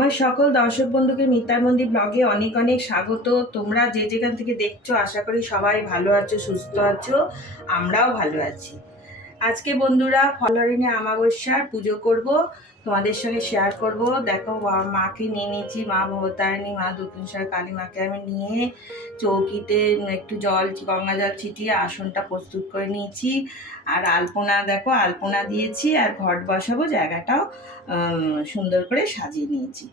আমার সকল দর্শক বন্ধুকে মিতার মন্দির ব্লগে অনেক অনেক স্বাগত। তোমরা যে যেখান থেকে দেখছ, আশা করি সবাই ভালো আছো, সুস্থ আছো, আমরাও ভালো আছি। আজকে বন্ধুরা ফলরিনে আমাবস্যার পুজো করব, তোমাদের সঙ্গে শেয়ার করব। দেখো মাকে নিয়ে নিয়েছি, মা ভবতারিণী মা দক্ষিণেশ্বর কালী মাকে আমি নিয়ে চৌকিতে একটু জল, গঙ্গা জল ছিটিয়ে আসনটা প্রস্তুত করে নিয়েছি। আর আলপনা, দেখো, আলপনা দিয়েছি আর ঘট বসাবো জায়গাটাও সুন্দর করে সাজিয়ে নিয়েছি।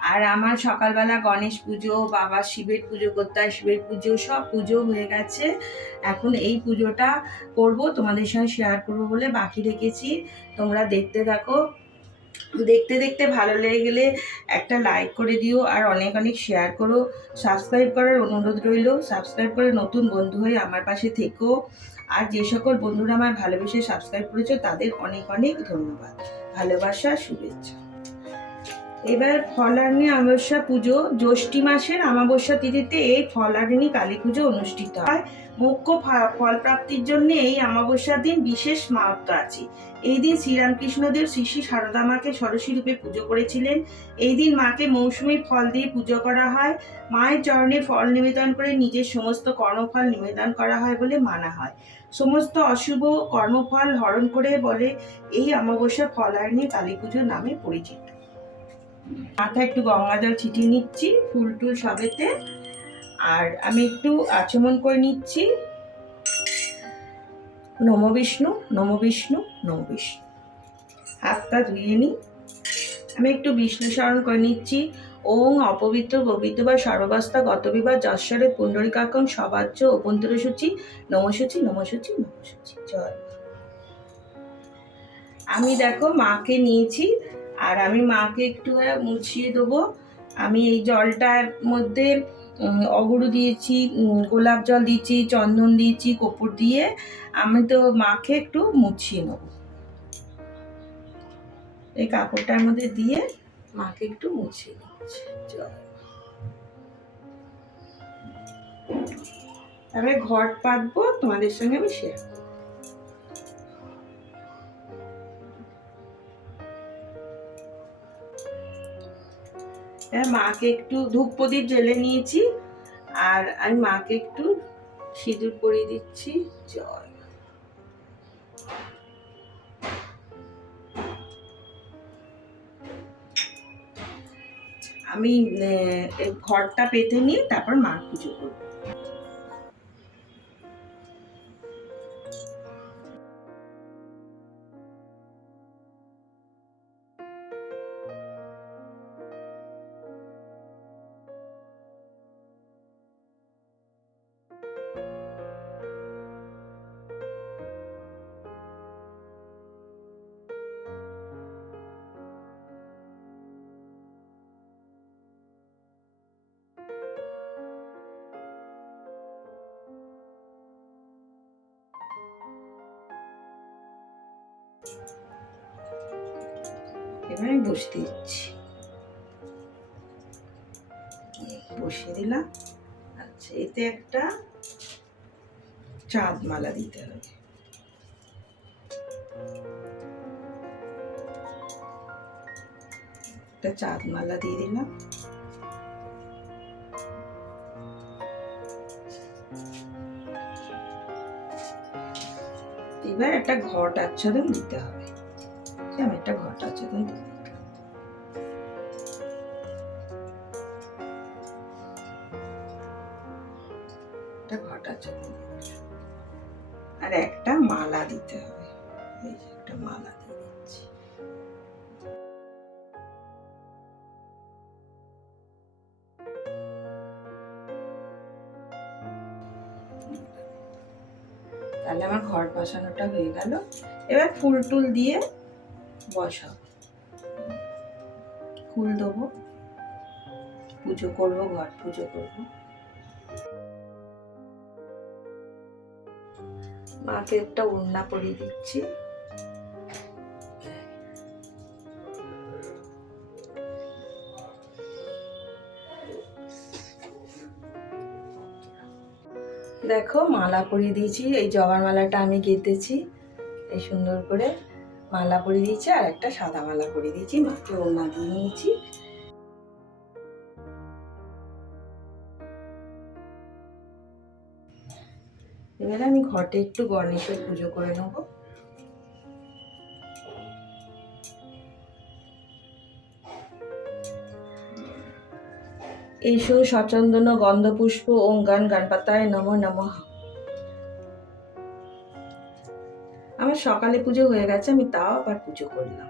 আর আমার সকালবেলা গণেশ পুজো, বাবা শিবের পুজো করতে হয় শিবের পুজো, সব পুজো হয়ে গেছে। এখন এই পুজোটা করব, তোমাদের সঙ্গে শেয়ার করব বলে বাকি রেখেছি। তোমরা দেখতে থাকো। দেখতে দেখতে ভালো লেগে গেলে একটা লাইক করে দিও আর অনেক অনেক শেয়ার করো। সাবস্ক্রাইব করার অনুরোধ রইল। সাবস্ক্রাইব করে নতুন বন্ধু হয়ে আমার পাশে থেকো। আর যে সকল বন্ধুরা আমার ভালোবেসে সাবস্ক্রাইব করেছ তাদের অনেক অনেক ধন্যবাদ। ভালোবাসা, শুভেচ্ছা। এবার ফলারিণী অমাবস্যা পুজো, জ্যৈষ্ঠী মাসের অমাবস্যা তিথিতে এই ফলারিণী কালী পুজো অনুষ্ঠিত হয়। মুখ্য ফল প্রাপ্তির জন্য এই অমাবস্যার দিন বিশেষ মাহাত্ম আছে। এই দিন শ্রীরামকৃষ্ণদেব শ্রী শ্রী সারদা মাকে ষোড়শী রূপে পুজো করেছিলেন। এই দিন মাকে মৌসুমী ফল দিয়ে পুজো করা হয়। মায়ের চরণে ফল নিবেদন করে নিজের সমস্ত কর্মফল নিবেদন করা হয় বলে মানা হয়। সমস্ত অশুভ কর্মফল হরণ করে বলে এই অমাবস্যা ফলারিণী কালী পুজো নামে পরিচিত। মাথায় একটু গঙ্গা জল ছিটিয়ে নিচ্ছি, ফুল টুল সবেতে। আর আমি একটু আচমন করে নিচ্ছি। নম বিষ্ণু নম বিষ্ণু নম বিষ্ণু। হাতটা ধুয়ে নিই আমি একটু বিষ্ণু স্মরণ করে নিচ্ছি। ওং অপবিত্র পবিত্র বা সর্বাবস্থা গতবিবাহ যশ্বরের পুণ্ডরিকাকম সবাচ্য অভ্যন্তর সূচি। নমসূচি নমসূচি নমসূচি জয়। আমি দেখো মাকে নিয়েছি। আর আমি মাকে একটু মুছিয়ে দেবো আমি এই জলটার মধ্যে অগুরু দিয়েছি গোলাপ জল দিয়েছি, চন্দন দিয়েছি, কপুর দিয়ে আমি তো মাকে একটু মুছিয়ে নেব এই কাপড়টার মধ্যে দিয়ে মাকে একটু মুছিয়ে নিচ্ছি জল। তারপরে ঘট পাতবো, তোমাদের সঙ্গে আমি শেয়ার মাকে একটু ধূপ প্রদীপ জ্বেলে নিয়েছি। আর আমি মাকে একটু সিঁদুর পরিয়ে দিচ্ছি। জয় আমি ঘরটা পেতে নিয়ে তারপর মার পুজো করব। এবার আমি বসতে দিচ্ছি। বসিয়ে দিলাম। আচ্ছা এতে একটা চাঁদ মালা দিতে হবে। একটা চাঁদ মালা দিয়ে দিলাম। এবার একটা ঘট আচ্ছাদন দিতে হবে। যে আমি একটা ঘট আচ্ছাদন দিয়ে দিলাম। একটা ঘট আচ্ছাদন আর একটা মালা দিতে হবে। এই যে একটা মালা দিয়ে দিচ্ছি। তাহলে আমার ঘর বসানোটা হয়ে গেল। এবার ফুল টুল দিয়ে বসাও ফুল দেবো। পুজো করব ঘর পুজো করব। মাকে একটা ওড়না পরিয়ে দিচ্ছি। দেখো, মালা পরিয়ে দিয়েছি। এই জবার মালাটা আমি গেঁথেছি এই সুন্দর করে। মালা পরিয়ে দিয়েছি আর একটা সাদা মালা পরিয়ে দিয়েছি মাকে ওড়না দিয়ে নিয়েছি। এবারে আমি ঘটে একটু গণেশের পুজো করে নেব। এইসব সচন্দন গন্ধপুষ্প ও গান গানপাতায় নম নমঃ। আমার সকালে পুজো হয়ে গেছে আমি তাও আবার পুজো করলাম।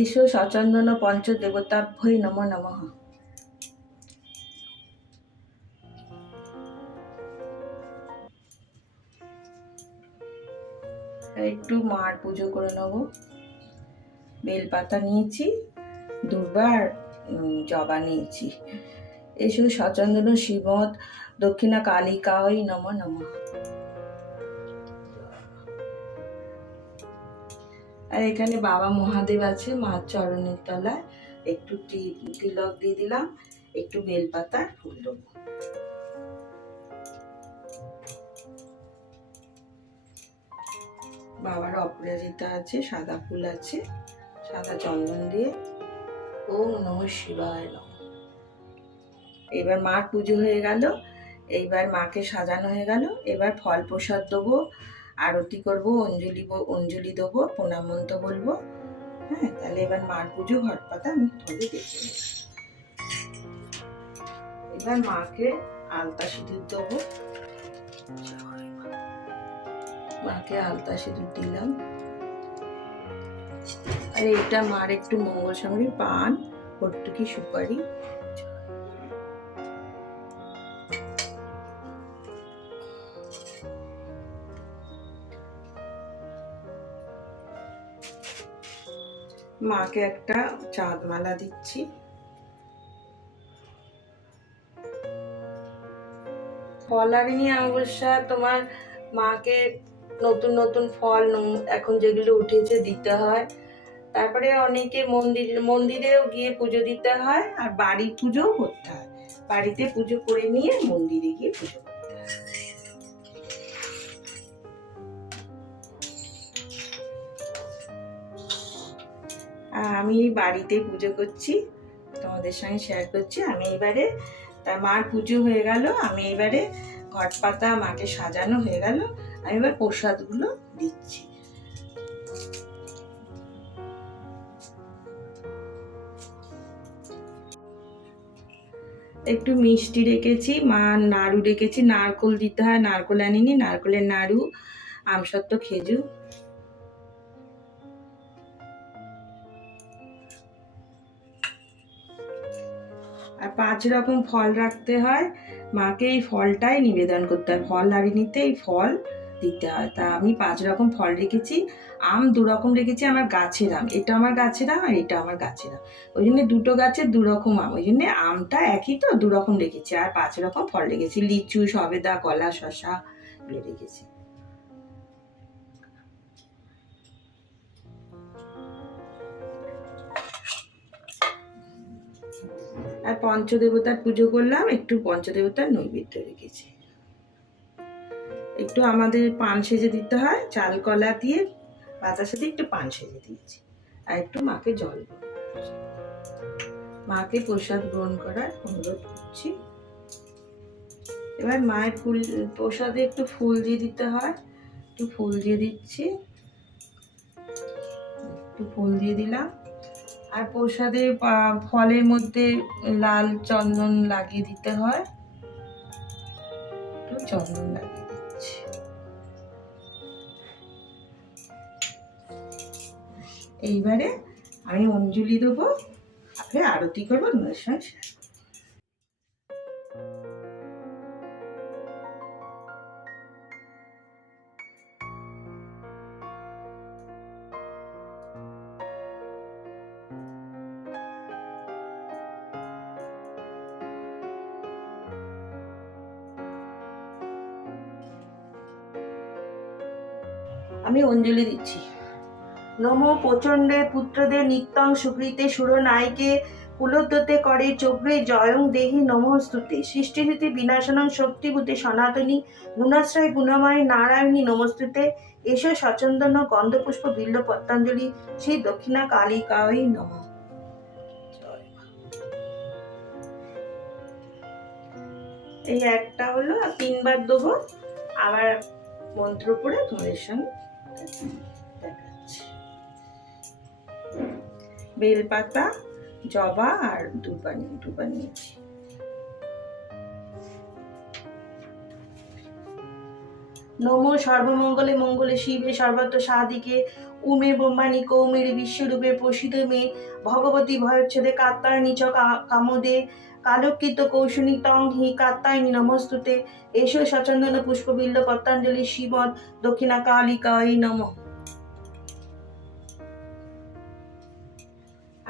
এসো সচন্দন পঞ্চ দেবতাভ্যই নম নমঃ। একটু মার পুজো করে নেব। বেলপাতা নিয়েছি উম, জবা নিয়েছি। এসো সচন্দন শিবত দক্ষিণা কালিকাই নম নম আর এখানে বাবা মহাদেব আছে, মার চরণের তলায়। একটু তিলক দিয়ে দিলাম, একটু বেলপাতা ফুল দেবো। বাবার অপরাজিতা আছে, সাদা ফুল আছে, সাদা চন্দন দিয়ে। ওম নম শিবায় নম। এবার মার পুজো হয়ে গেল, এইবার মাকে সাজানো হয়ে গেল, এবার ফল প্রসাদ দেবো, আরতি করব, অঞ্জলি অঞ্জলি দেবো, প্রণাম মন্ত্র বলব। হ্যাঁ তাহলে এবার মার পুজো ঘট পাতা আমি তোমাদের দেখে নেব। এবার মাকে আলতা সিঁদুর দেবো। মাকে আলতা সিঁদুর দিলাম। আর এটা মার একটু মঙ্গল সামগ্রী, পান ভর্তুকি সুপারি। মাকে একটা চাঁদ মালা দিচ্ছি। ফলারিনী অমাবস্যা তোমার মাকে নতুন নতুন ফল এখন যেগুলো উঠেছে দিতে হয়। তারপরে অনেকে মন্দির মন্দিরেও গিয়ে পুজো দিতে হয় আর বাড়ি পুজোও করতে হয়। বাড়িতে পুজো করে নিয়ে মন্দিরে গিয়ে পুজো আমি বাড়িতে পুজো করছি, তোমাদের সঙ্গে শেয়ার করছি। আমি এবারে তার মার পুজো হয়ে গেল, আমি এবারে ঘট পাতা মাকে সাজানো হয়ে গেল, আমি এবার প্রসাদগুলো দিচ্ছি। একটু মিষ্টি রেখেছি মা নাড়ু রেখেছি নারকোল দিতে হয়, নারকোল আনিনি, নারকোলের নাড়ু আমসত্ব খেজুর। আর পাঁচ রকম ফল রাখতে হয়। মাকে এই ফলটাই নিবেদন করতে হয়। ফল হারিনিতে এই ফল দিতে হয়। তা আমি পাঁচ রকম ফল রেখেছি। আম দু রকম রেখেছি, আমার গাছের আম। এটা আমার গাছের আম আর এটা আমার গাছের আম। ওই জন্য দুটো গাছের দু রকম আম। ওই জন্য আমটা একই তো, দু রকম রেখেছি। আর পাঁচ রকম ফল রেখেছি। লিচু, সবেদা, কলা শশা এগুলো রেখেছি। আর পঞ্চদেবতার পুজো করলাম, একটু পঞ্চদেবতার নৈবেদ্য রেখেছি। একটু আমাদের পান সেজে দিতে হয়, চাল কলা দিয়ে পাতার সাথে একটু পান সেজে দিয়েছি। আর একটু মাকে জল। মাকে প্রসাদ গ্রহণ করার অনুরোধ করছি। এবার মায়ের ফুল, প্রসাদে একটু ফুল দিয়ে দিতে হয়। একটু ফুল দিয়ে দিচ্ছি। একটু ফুল দিয়ে দিলাম। আর প্রসাদে ফলের মধ্যে লাল চন্দন লাগিয়ে দিতে হয়। একটু চন্দন লাগিয়ে দিচ্ছি। এইবারে আমি অঞ্জলি দেবো, তারপরে আরতি করব তোমাদের আমি অঞ্জলি দিচ্ছি। নম প্রচণ্ডে পুত্রদে নিত্যং সুকৃতে সুর নায়কে কুলোদ্যতে করে চক্রে জয়ং দেহি নমস্তুতে সৃষ্টিস্থিতি বিনাশনং শক্তিভূতে সনাতনী গুণাশ্রয় গুণময় নারায়ণী নমস্তুতে এসো সচন্দন গন্ধপুষ্প বিল্ল পত্তাঞ্জলি শ্রী দক্ষিণা কালিকাই নম। এই একটা হলো, তিনবার দেবো। আবার মন্ত্র পড়ে তোমাদের সঙ্গে বেলপাতা, জবা আর দুবা দুবা নমো সর্বমঙ্গলে মঙ্গলে শিবে সর্বত্র সাদিকে উমে ব্রহ্মাণী কৌমেরি বিশ্বরূপে প্রসিদ্ধ মে, ভগবতী ভয়চ্ছেদে কাত্তায়নি চ কা- কামদে কালকৃত কৌশনী তং হি কাত্তায়নি নমস্তুতে। এসো সচন্দন পুষ্পবিল্ল পত্তাঞ্জলি শিবন দক্ষিণা কালিকায় নম।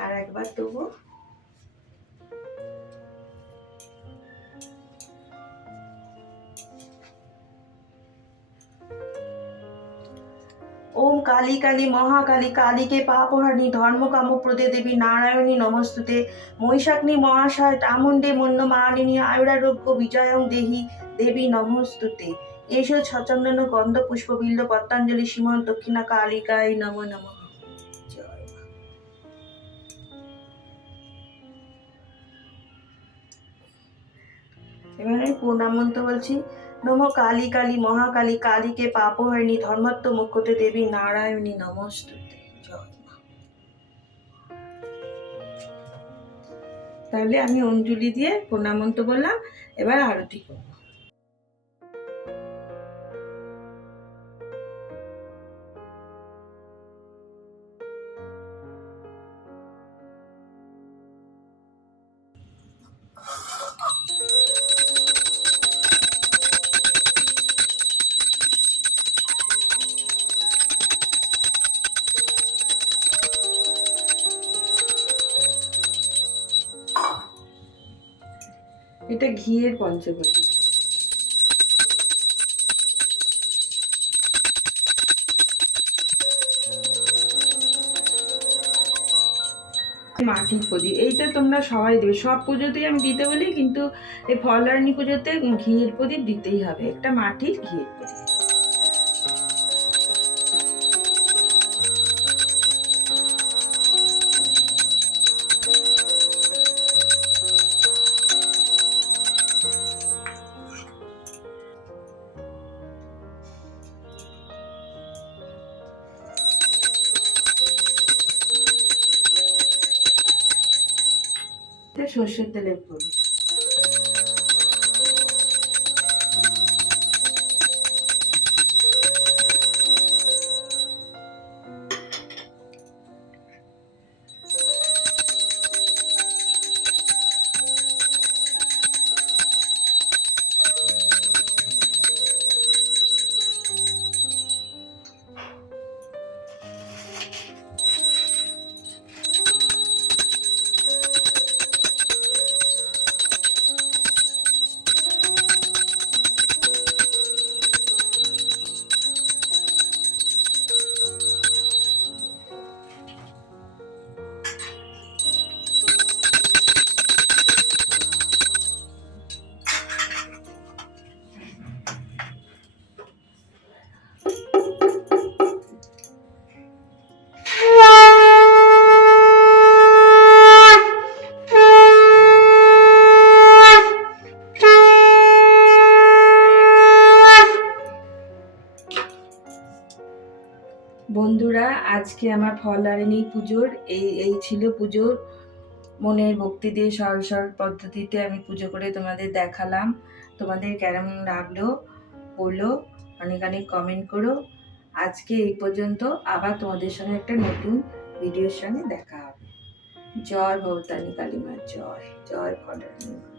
আর একবার দেবো কালী কালী, মহাকালী, কালীকে পাপহারিণী ধর্মকাম প্রদে দেবী নারায়ণী, নমস্তুতে। মহিষাগ্নি, মহাশয় চামুণ্ডে মন্য মালিনী আয়ুরারোগ্য, বিজয়ং দেহি, দেবী, নমস্তুতে। এসো ছচন্দন গন্ধ, পুষ্প বিল্ল পত্তাঞ্জলি সীমন দক্ষিণা, কালিকায় নম নম। এবার প্রণাম মন্ত্র বলছি। নম কালী কালী, মহাকালী কালীকে পাপহরণী, ধর্মাত্ম, মুখ্যতে দেবী, নারায়ণী, নমস্তুতে, জয় তাহলে আমি অঞ্জলি দিয়ে প্রণামন্ত বললাম, এবার আরতি করব। এটা ঘিয়ের পঞ্চবটি মাটির প্রদীপ, এইটা তোমরা সবাই দেবে। সব পুজোতেই আমি দিতে বলি, কিন্তু এই ফলারণী পুজোতে ঘিয়ের প্রদীপ দিতেই হবে। একটা মাটির ঘিয়ের প্রদীপ। সর্ষের তেলের প্রদীপ আজকে আমার ফলহারিণী পুজোর, এই এই ছিল পুজোর। মনের ভক্তি দিয়ে সরল সরল পদ্ধতিতে আমি পুজো করে তোমাদের দেখালাম। তোমাদের কেমন লাগল বলো, অনেক অনেক কমেন্ট করো। আজকে এই পর্যন্ত আবার তোমাদের সঙ্গে একটা নতুন ভিডিওর সঙ্গে দেখা হবে। জয় ভবতানী কালীমার জয় জয় মা।